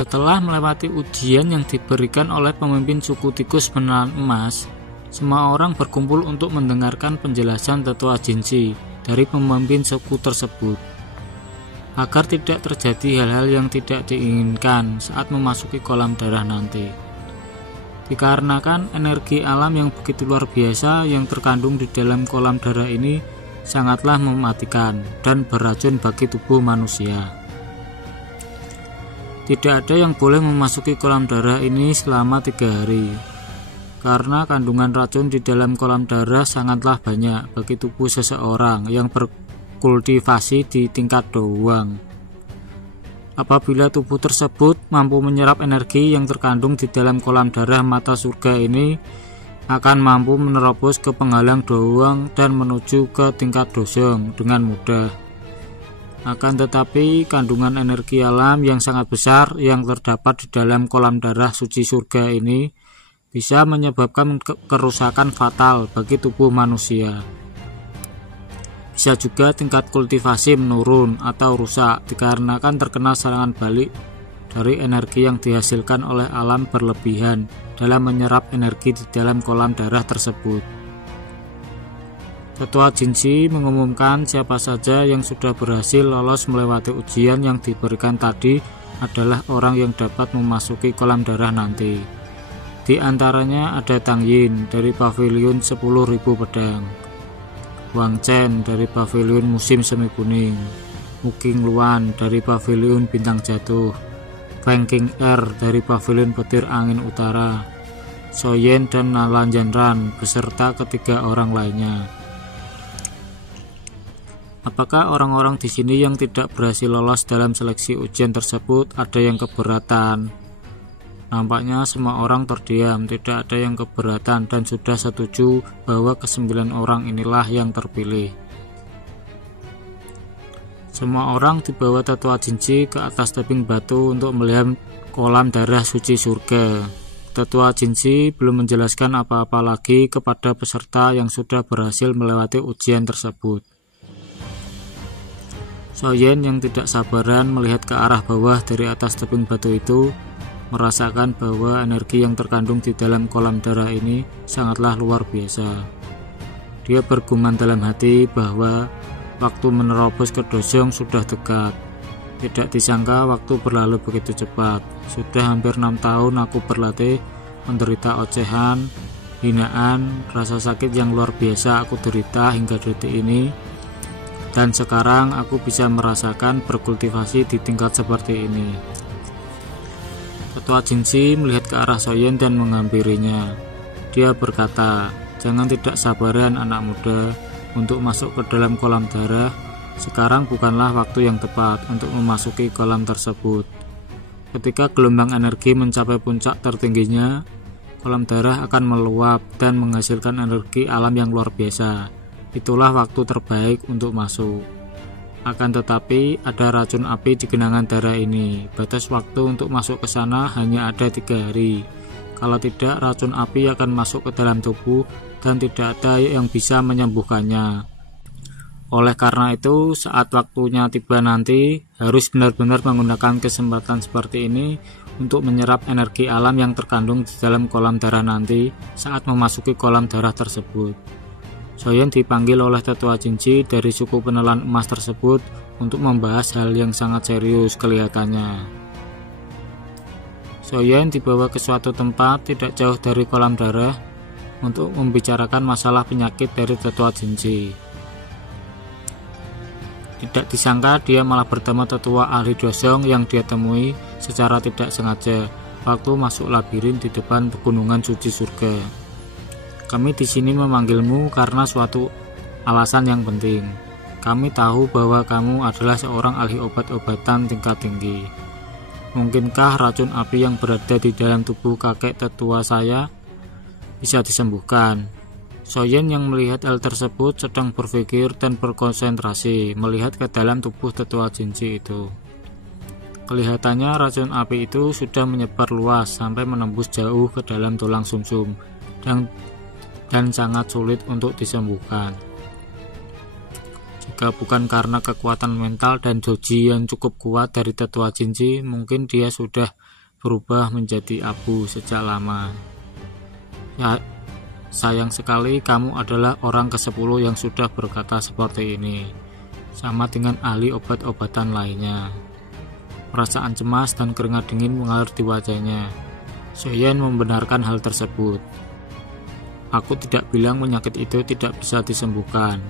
Setelah melewati ujian yang diberikan oleh pemimpin suku tikus penelan emas, semua orang berkumpul untuk mendengarkan penjelasan tetua Jinchi dari pemimpin suku tersebut, agar tidak terjadi hal-hal yang tidak diinginkan saat memasuki kolam darah nanti. Dikarenakan energi alam yang begitu luar biasa yang terkandung di dalam kolam darah ini sangatlah mematikan dan beracun bagi tubuh manusia. Tidak ada yang boleh memasuki kolam darah ini selama 3 hari, karena kandungan racun di dalam kolam darah sangatlah banyak bagi tubuh seseorang yang berkultivasi di tingkat doang. Apabila tubuh tersebut mampu menyerap energi yang terkandung di dalam kolam darah mata surga ini, akan mampu menerobos ke penghalang doang dan menuju ke tingkat dosong dengan mudah. Akan tetapi kandungan energi alam yang sangat besar yang terdapat di dalam kolam darah suci surga ini bisa menyebabkan kerusakan fatal bagi tubuh manusia. Bisa juga tingkat kultivasi menurun atau rusak dikarenakan terkena serangan balik dari energi yang dihasilkan oleh alam berlebihan dalam menyerap energi di dalam kolam darah tersebut. Tetua Jinchi mengumumkan siapa saja yang sudah berhasil lolos melewati ujian yang diberikan tadi adalah orang yang dapat memasuki kolam darah nanti. Di antaranya ada Tang Yin dari pavilion 10.000 pedang, Wang Chen dari pavilion musim semi kuning, Muking Luan dari pavilion bintang jatuh, Feng King Er dari pavilion petir angin utara, Soyen dan Nalan Janran beserta ketiga orang lainnya. Apakah orang-orang di sini yang tidak berhasil lolos dalam seleksi ujian tersebut ada yang keberatan? Nampaknya semua orang terdiam, tidak ada yang keberatan dan sudah setuju bahwa ke-9 orang inilah yang terpilih. Semua orang dibawa tetua Jinchi ke atas tebing batu untuk melihat kolam darah suci surga. Tetua Jinchi belum menjelaskan apa-apa lagi kepada peserta yang sudah berhasil melewati ujian tersebut. Soyen yang tidak sabaran melihat ke arah bawah dari atas tebing batu itu, merasakan bahwa energi yang terkandung di dalam kolam darah ini sangatlah luar biasa. Dia bergumam dalam hati bahwa waktu menerobos ke dosong sudah dekat. Tidak disangka waktu berlalu begitu cepat. Sudah hampir 6 tahun aku berlatih, menderita ocehan, hinaan, rasa sakit yang luar biasa aku derita hingga detik ini. Dan sekarang aku bisa merasakan berkultivasi di tingkat seperti ini. Tetua Jinchi melihat ke arah Soyen dan menghampirinya. Dia berkata, "Jangan tidak sabaran anak muda untuk masuk ke dalam kolam darah. Sekarang bukanlah waktu yang tepat untuk memasuki kolam tersebut. Ketika gelombang energi mencapai puncak tertingginya, kolam darah akan meluap dan menghasilkan energi alam yang luar biasa. Itulah waktu terbaik untuk masuk. Akan tetapi ada racun api di genangan darah ini. Batas waktu untuk masuk ke sana hanya ada 3 hari. Kalau tidak, racun api akan masuk ke dalam tubuh dan tidak ada yang bisa menyembuhkannya. Oleh karena itu, saat waktunya tiba nanti, harus benar-benar menggunakan kesempatan seperti ini untuk menyerap energi alam yang terkandung di dalam kolam darah nanti saat memasuki kolam darah tersebut." Soyen dipanggil oleh tetua Jinchi dari suku penelan emas tersebut untuk membahas hal yang sangat serius kelihatannya. Soyen dibawa ke suatu tempat tidak jauh dari kolam darah untuk membicarakan masalah penyakit dari tetua Jinchi. Tidak disangka dia malah bertemu tetua ahli dosong yang dia temui secara tidak sengaja waktu masuk labirin di depan pegunungan suci surga. "Kami di sini memanggilmu karena suatu alasan yang penting. Kami tahu bahwa kamu adalah seorang ahli obat-obatan tingkat tinggi. Mungkinkah racun api yang berada di dalam tubuh kakek tetua saya bisa disembuhkan?" Soyen yang melihat hal tersebut sedang berpikir dan berkonsentrasi melihat ke dalam tubuh tetua Jinchi itu. Kelihatannya racun api itu sudah menyebar luas sampai menembus jauh ke dalam tulang sumsum dan sangat sulit untuk disembuhkan. Jika bukan karena kekuatan mental dan joji yang cukup kuat dari tetua Jinchi, mungkin dia sudah berubah menjadi abu sejak lama. Ya, sayang sekali kamu adalah orang ke-10 yang sudah berkata seperti ini, sama dengan ahli obat-obatan lainnya. Perasaan cemas dan keringat dingin mengalir di wajahnya. Soyen membenarkan hal tersebut. Aku tidak bilang penyakit itu tidak bisa disembuhkan.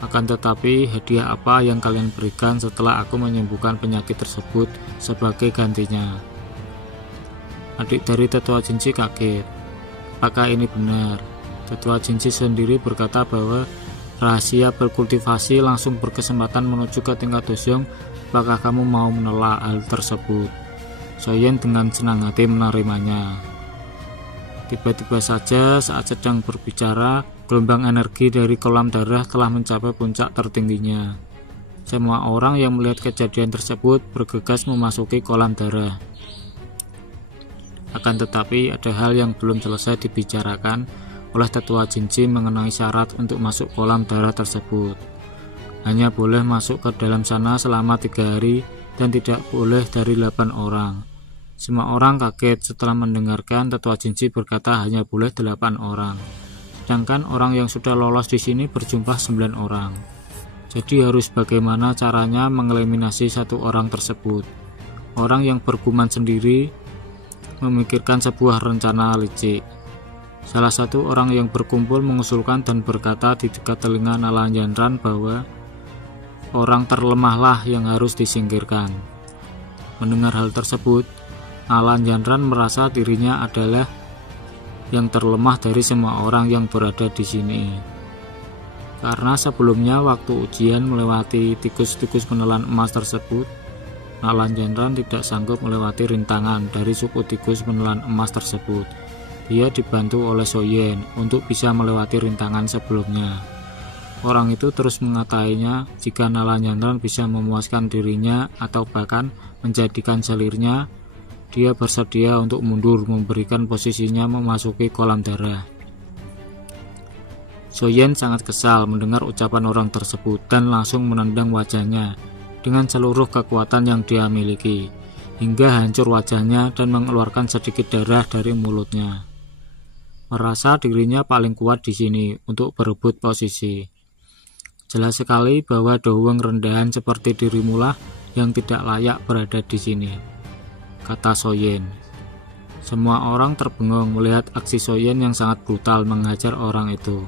Akan tetapi, hadiah apa yang kalian berikan setelah aku menyembuhkan penyakit tersebut sebagai gantinya? Adik dari tetua Jinchi kaget. Apakah ini benar? Tetua Jinchi sendiri berkata bahwa rahasia berkultivasi langsung berkesempatan menuju ke tingkat dosyong. Apakah kamu mau menolak hal tersebut? Soyen dengan senang hati menerimanya. Tiba-tiba saja saat sedang berbicara, gelombang energi dari kolam darah telah mencapai puncak tertingginya. Semua orang yang melihat kejadian tersebut bergegas memasuki kolam darah. Akan tetapi ada hal yang belum selesai dibicarakan oleh tetua Jinchi mengenai syarat untuk masuk kolam darah tersebut. Hanya boleh masuk ke dalam sana selama 3 hari dan tidak boleh dari 8 orang. Semua orang kaget setelah mendengarkan tetua Jinchi berkata hanya boleh 8 orang. Sedangkan orang yang sudah lolos di sini berjumlah 9 orang. Jadi harus bagaimana caranya mengeliminasi 1 orang tersebut. Orang yang bergumam sendiri memikirkan sebuah rencana licik. Salah satu orang yang berkumpul mengusulkan dan berkata di dekat telinga Nalan Yanran bahwa orang terlemahlah yang harus disingkirkan. Mendengar hal tersebut, Nalan Yanran merasa dirinya adalah yang terlemah dari semua orang yang berada di sini. Karena sebelumnya waktu ujian melewati tikus-tikus penelan emas tersebut, Nalan Yanran tidak sanggup melewati rintangan dari suku tikus penelan emas tersebut. Dia dibantu oleh Soyen untuk bisa melewati rintangan sebelumnya. Orang itu terus mengatainya jika Nalan Yanran bisa memuaskan dirinya atau bahkan menjadikan selirnya, dia bersedia untuk mundur memberikan posisinya memasuki kolam darah. Soyen sangat kesal mendengar ucapan orang tersebut dan langsung menendang wajahnya dengan seluruh kekuatan yang dia miliki, hingga hancur wajahnya dan mengeluarkan sedikit darah dari mulutnya. Merasa dirinya paling kuat di sini untuk berebut posisi. Jelas sekali bahwa doang rendahan seperti dirimulah yang tidak layak berada di sini, kata Soyen. Semua orang terbengung melihat aksi Soyen yang sangat brutal menghajar orang itu.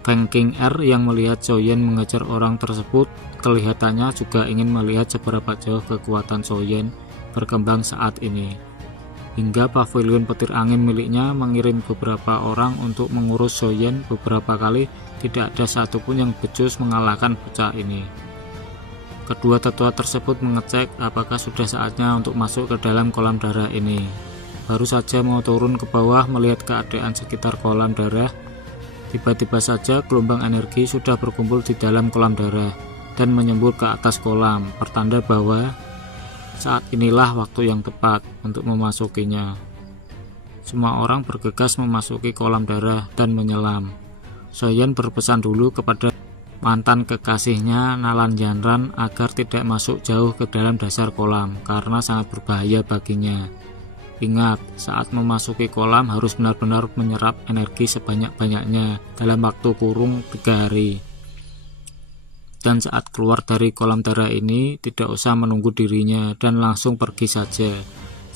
Feng King R yang melihat Soyen mengajar orang tersebut kelihatannya juga ingin melihat seberapa jauh kekuatan Soyen berkembang saat ini. Hingga pavilion petir angin miliknya mengirim beberapa orang untuk mengurus Soyen beberapa kali, tidak ada satupun yang becus mengalahkan bocah ini. Kedua tetua tersebut mengecek apakah sudah saatnya untuk masuk ke dalam kolam darah ini. Baru saja mau turun ke bawah melihat keadaan sekitar kolam darah, tiba-tiba saja gelombang energi sudah berkumpul di dalam kolam darah dan menyembur ke atas kolam, pertanda bahwa saat inilah waktu yang tepat untuk memasukinya. Semua orang bergegas memasuki kolam darah dan menyelam. Soyen berpesan dulu kepada mantan kekasihnya Nalan Yanran agar tidak masuk jauh ke dalam dasar kolam karena sangat berbahaya baginya. Ingat, saat memasuki kolam harus benar-benar menyerap energi sebanyak-banyaknya dalam waktu kurung 3 hari. Dan saat keluar dari kolam darah ini tidak usah menunggu dirinya dan langsung pergi saja.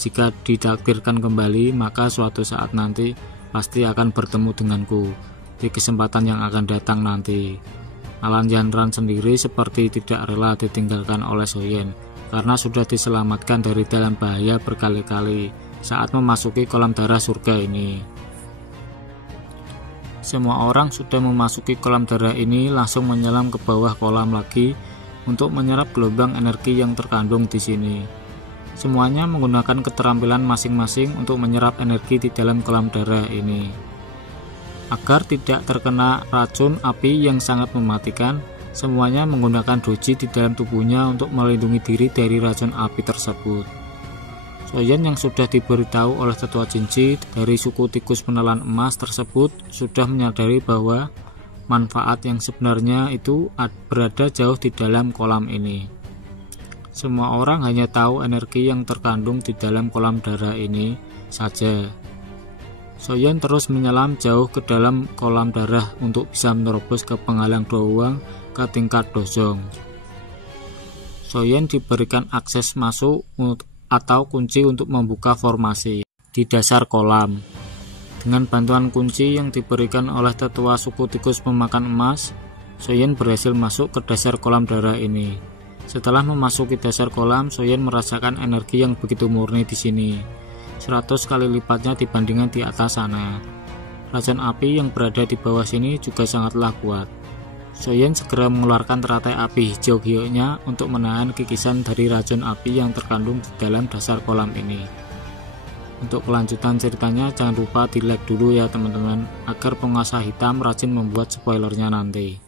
Jika ditakdirkan kembali, maka suatu saat nanti pasti akan bertemu denganku di kesempatan yang akan datang nanti. Nalan Yanran sendiri seperti tidak rela ditinggalkan oleh Soyen karena sudah diselamatkan dari dalam bahaya berkali-kali saat memasuki kolam darah surga ini. Semua orang sudah memasuki kolam darah ini langsung menyelam ke bawah kolam lagi untuk menyerap gelombang energi yang terkandung di sini. Semuanya menggunakan keterampilan masing-masing untuk menyerap energi di dalam kolam darah ini. Agar tidak terkena racun api yang sangat mematikan, semuanya menggunakan doji di dalam tubuhnya untuk melindungi diri dari racun api tersebut. Soyen yang sudah diberitahu oleh tetua Jinchi dari suku tikus penelan emas tersebut sudah menyadari bahwa manfaat yang sebenarnya itu berada jauh di dalam kolam ini. Semua orang hanya tahu energi yang terkandung di dalam kolam darah ini saja. Soyeon terus menyelam jauh ke dalam kolam darah untuk bisa menerobos ke penghalang doang ke tingkat dosong. Soyeon diberikan akses masuk atau kunci untuk membuka formasi di dasar kolam. Dengan bantuan kunci yang diberikan oleh tetua suku tikus pemakan emas, Soyeon berhasil masuk ke dasar kolam darah ini. Setelah memasuki dasar kolam, Soyeon merasakan energi yang begitu murni di sini, 100 kali lipatnya dibandingkan di atas sana. Racun api yang berada di bawah sini juga sangatlah kuat. Soyeon segera mengeluarkan teratai api hijau-hijaunya untuk menahan kikisan dari racun api yang terkandung di dalam dasar kolam ini. Untuk kelanjutan ceritanya jangan lupa di like dulu ya teman-teman, agar penguasa hitam rajin membuat spoilernya nanti.